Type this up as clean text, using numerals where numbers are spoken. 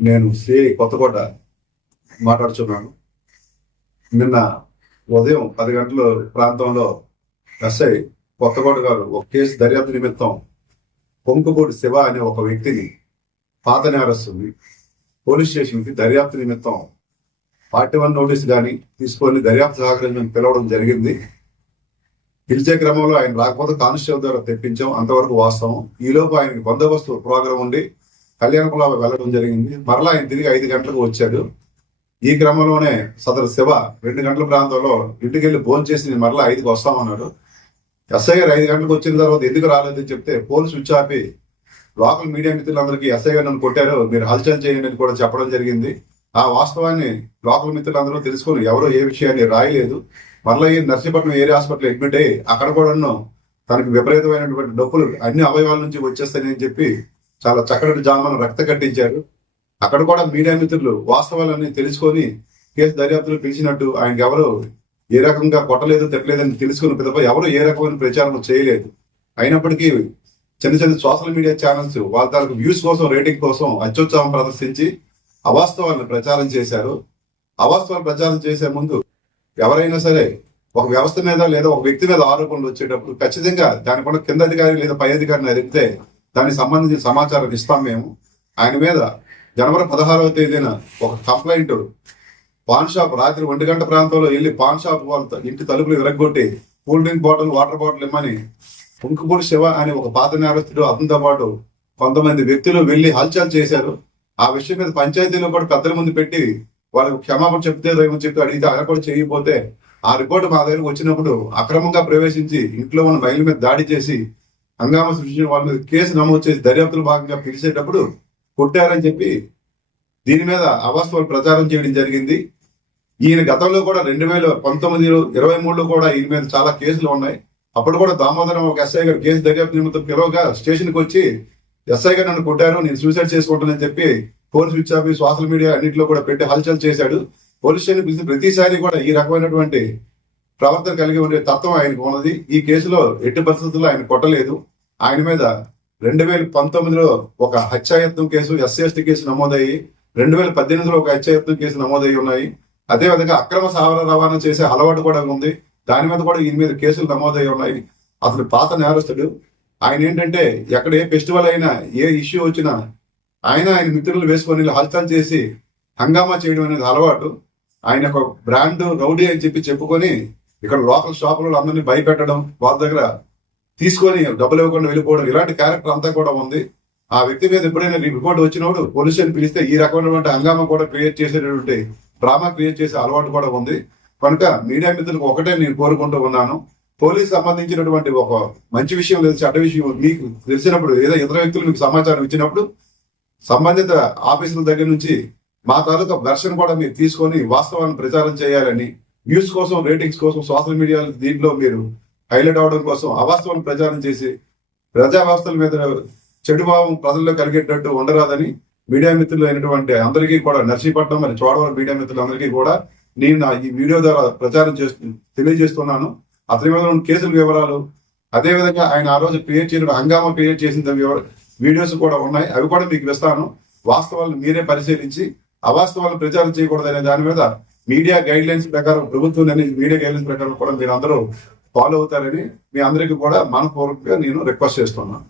నేను సిఐ కొత్తకోట మాట్లాడుతున్నాను. నిన్న ఉదయం 10 గంటల ప్రాంతంలో ఎస్ఐ కొత్తకోట గారు ఒక కేసు దర్యాప్తు నిమిత్తం కొంకుపూడి శివ అనే ఒక వ్యక్తిని పాత నేరస్తుని పోలీస్ స్టేషన్కి దర్యాప్తు నిమిత్తం 41 నోటీస్ కానీ తీసుకొని దర్యాప్తు సహకరించని పిలవడం జరిగింది. పిలిచే క్రమంలో ఆయన రాకపోతే కానిస్టేబుల్ ద్వారా తెప్పించాం, అంతవరకు వాస్తవం. ఈలోపు ఆయనకి బందోబస్తు ప్రోగ్రాం ఉండి కళ్యాణపురం వెళ్ళడం జరిగింది. మరలా ఆయన తిరిగి 5 గంటలకు వచ్చాడు. ఈ క్రమంలోనే సదరు శివ 2 గంటల ప్రాంతంలో ఇంటికి వెళ్ళి భోజనం చేసి మరలా 5కి వస్తామన్నాడు. ఎస్ఐ గారు 5 గంటలకు వచ్చిన తర్వాత ఎందుకు రాలేదని చెప్తే పోలీసు స్విచ్ ఆపి లోకల్ మీడియా మిత్రులందరికీ ఎస్ఐ గారు నన్ను కొట్టారు, మీరు హల్చల్ చేయండి అని కూడా చెప్పడం జరిగింది. ఆ వాస్తవాన్ని లోకల్ మిత్రులందరూ తెలుసుకొని ఎవరో ఏ విషయాన్ని రాయలేదు. మరలా ఈ నర్సీపట్నం ఏరియా హాస్పిటల్ అడ్మిట్ అయ్యి అక్కడ కూడా తనకి విపరీతమైనటువంటి నొప్పులు అన్ని అవయవాల నుంచి వచ్చేస్తాయని చెప్పి చాలా చక్కటి జామను రక్త కట్టించారు. అక్కడ కూడా మీడియా మిత్రులు వాస్తవాలన్నీ తెలుసుకొని కేసు దర్యాప్తులు పిలిచినట్టు ఆయనకి ఎవరు ఏ రకంగా కొట్టలేదు తిట్టలేదని తెలుసుకుని పిదప ఎవరు ఏ రకమైన ప్రచారం చేయలేదు. అయినప్పటికీ చిన్న చిన్న సోషల్ మీడియా ఛానల్స్ వాళ్ళ తాలూకు వ్యూస్ కోసం రేటింగ్ కోసం అత్యుత్సాహం ప్రదర్శించి అవాస్తవాలను ప్రచారం చేశారు. అవాస్తవాలు ప్రచారం చేసే ముందు ఎవరైనా సరే ఒక వ్యవస్థ మీద లేదా ఒక వ్యక్తి మీద ఆరోపణలు వచ్చేటప్పుడు ఖచ్చితంగా దానిపైన కింద అధికారి లేదా పై అధికారిని అడిగితే దానికి సంబంధించిన సమాచారం ఇస్తాం మేము. ఆయన మీద జనవరి 16వ తేదీన ఒక కంప్లైంట్ పాన్ షాప్ రాత్రి 1 గంట ప్రాంతంలో వెళ్ళి పాన్ షాప్ వాళ్ళ ఇంటి తలుపులు విరగొట్టి cool drink bottle water bottle ఇమ్మని కొంకుపూడి శివ అనే ఒక పాత నేరస్తుడు అతనితో పాటు కొంతమంది వ్యక్తులు వెళ్లి హల్చల్ చేశారు. ఆ విషయం మీద పంచాయతీలో కూడా పెద్దల ముందు పెట్టి వాళ్ళకి క్షమాపణ చెప్తే చెప్పి అడిగితే ఆయన కూడా చేయకపోతే ఆ రిపోర్ట్ మా దగ్గరకు వచ్చినప్పుడు అక్రమంగా ప్రవేశించి ఇంట్లో ఉన్న మహిళల మీద దాడి చేసి హంగామా సృష్టించిన వాళ్ళ మీద కేసు నమోదు చేసి దర్యాప్తులు భాగంగా పిలిచేటప్పుడు కొట్టారని చెప్పి దీని మీద అవాస్తవాలు ప్రచారం చేయడం జరిగింది. ఈయన గతంలో కూడా 2019, 23లో కూడా ఈయన మీద చాలా కేసులు ఉన్నాయి. అప్పుడు కూడా దామోదరం ఒక ఎస్ఐ గారు కేసు దర్యాప్తు నిమిత్తం పిలవగా స్టేషన్కి వచ్చి ఎస్ఐ గారు నన్ను కొట్టారు, నేను సూసైడ్ చేసుకుంటానని చెప్పి police switch off social media అన్నింటిలో కూడా పెట్టి హల్చల్ చేశాడు. పోలీస్ స్టేషన్ పిలిచి ప్రతిసారి కూడా ఈ రకమైనటువంటి ప్రవర్తన కలిగి ఉండే తత్వం ఆయనకు ఉన్నది. ఈ కేసులో ఎట్టి పరిస్థితుల్లో ఆయన కొట్టలేదు. ఆయన మీద 2019లో ఒక హత్యాయత్నం కేసు SC/ST కేసు నమోదయ్యి 2018లో ఒక హత్యాయత్నం కేసు నమోదయ్యి ఉన్నాయి. అదేవిధంగా అక్రమ సావర రవాణా చేసే అలవాటు కూడా ఉంది. దాని మీద కూడా ఈయన మీద కేసులు నమోదయ్యి ఉన్నాయి. అతను పాత నేరస్తుడు. ఆయన ఏంటంటే ఎక్కడ ఏ ఫెస్టివల్ అయినా ఏ ఇష్యూ వచ్చినా ఆయన మిత్రులు వేసుకొని హల్చల్ చేసి హంగామా చేయడం అనేది అలవాటు. ఆయన ఒక బ్రాండ్ రౌడీ అని చెప్పుకొని ఇక్కడ లోకల్ షాపులలో అందరినీ భయపెట్టడం, వాళ్ళ దగ్గర తీసుకొని డబ్బులు ఇవ్వకుండా వెళ్ళిపోవడం, ఇలాంటి క్యారెక్టర్ అంతా కూడా ఉంది. ఆ వ్యక్తి మీద ఎప్పుడైనా రిపోర్ట్ వచ్చినప్పుడు పోలీసుని పిలిస్తే ఈ రకమైనటువంటి హంగామా కూడా క్రియేట్ చేసేటటువంటి డ్రామా క్రియేట్ చేసే అలవాటు కూడా ఉంది. కనుక మీడియా మిత్రులకు ఒకటే నేను కోరుకుంటూ ఉన్నాను, పోలీసు సంబంధించినటువంటి ఒక మంచి విషయం లేదా చెడ్డ విషయం మీకు తెలిసినప్పుడు లేదా ఇతర వ్యక్తులు మీకు సమాచారం ఇచ్చినప్పుడు సంబంధిత ఆఫీసుల దగ్గర నుంచి మా తాలూకా వెర్షన్ కూడా మీరు తీసుకొని వాస్తవాన్ని ప్రచారం చేయాలని, వ్యూస్ కోసం రేటింగ్స్ కోసం సోషల్ మీడియా దీంట్లో మీరు హైలైట్ అవడం కోసం అవాస్తవాన్ని ప్రచారం చేసి ప్రజా వ్యవస్థల మీద చెడు భావం ప్రజల్లో కలిగేటట్టు ఉండరాదని మీడియా మిత్రులు అయినటువంటి అందరికీ కూడా నర్సీపట్నం మరి చోడవరం మీడియా మిత్రులందరికీ కూడా నేను ఈ వీడియో ద్వారా ప్రచారం తెలియజేస్తున్నాను. అతని మీద ఉన్న కేసుల వివరాలు, అదేవిధంగా ఆయన ఆ రోజు క్రియేట్ చేయడం హంగామా క్రియేట్ చేసిన వీడియోస్ కూడా ఉన్నాయి. అవి కూడా మీకు ఇస్తాను. వాస్తవాలను మీరే పరిశీలించి అవాస్తవాలను ప్రచారం చేయకూడదనే దాని మీద మీడియా గైడ్ లైన్స్ ప్రకారం ప్రభుత్వం మీడియా గైడ్ లైన్స్ ప్రకారం కూడా మీరు అందరూ ఫాలో అవుతారని మీ అందరికీ కూడా మనపూర్వకంగా నేను రిక్వెస్ట్ చేస్తున్నాను.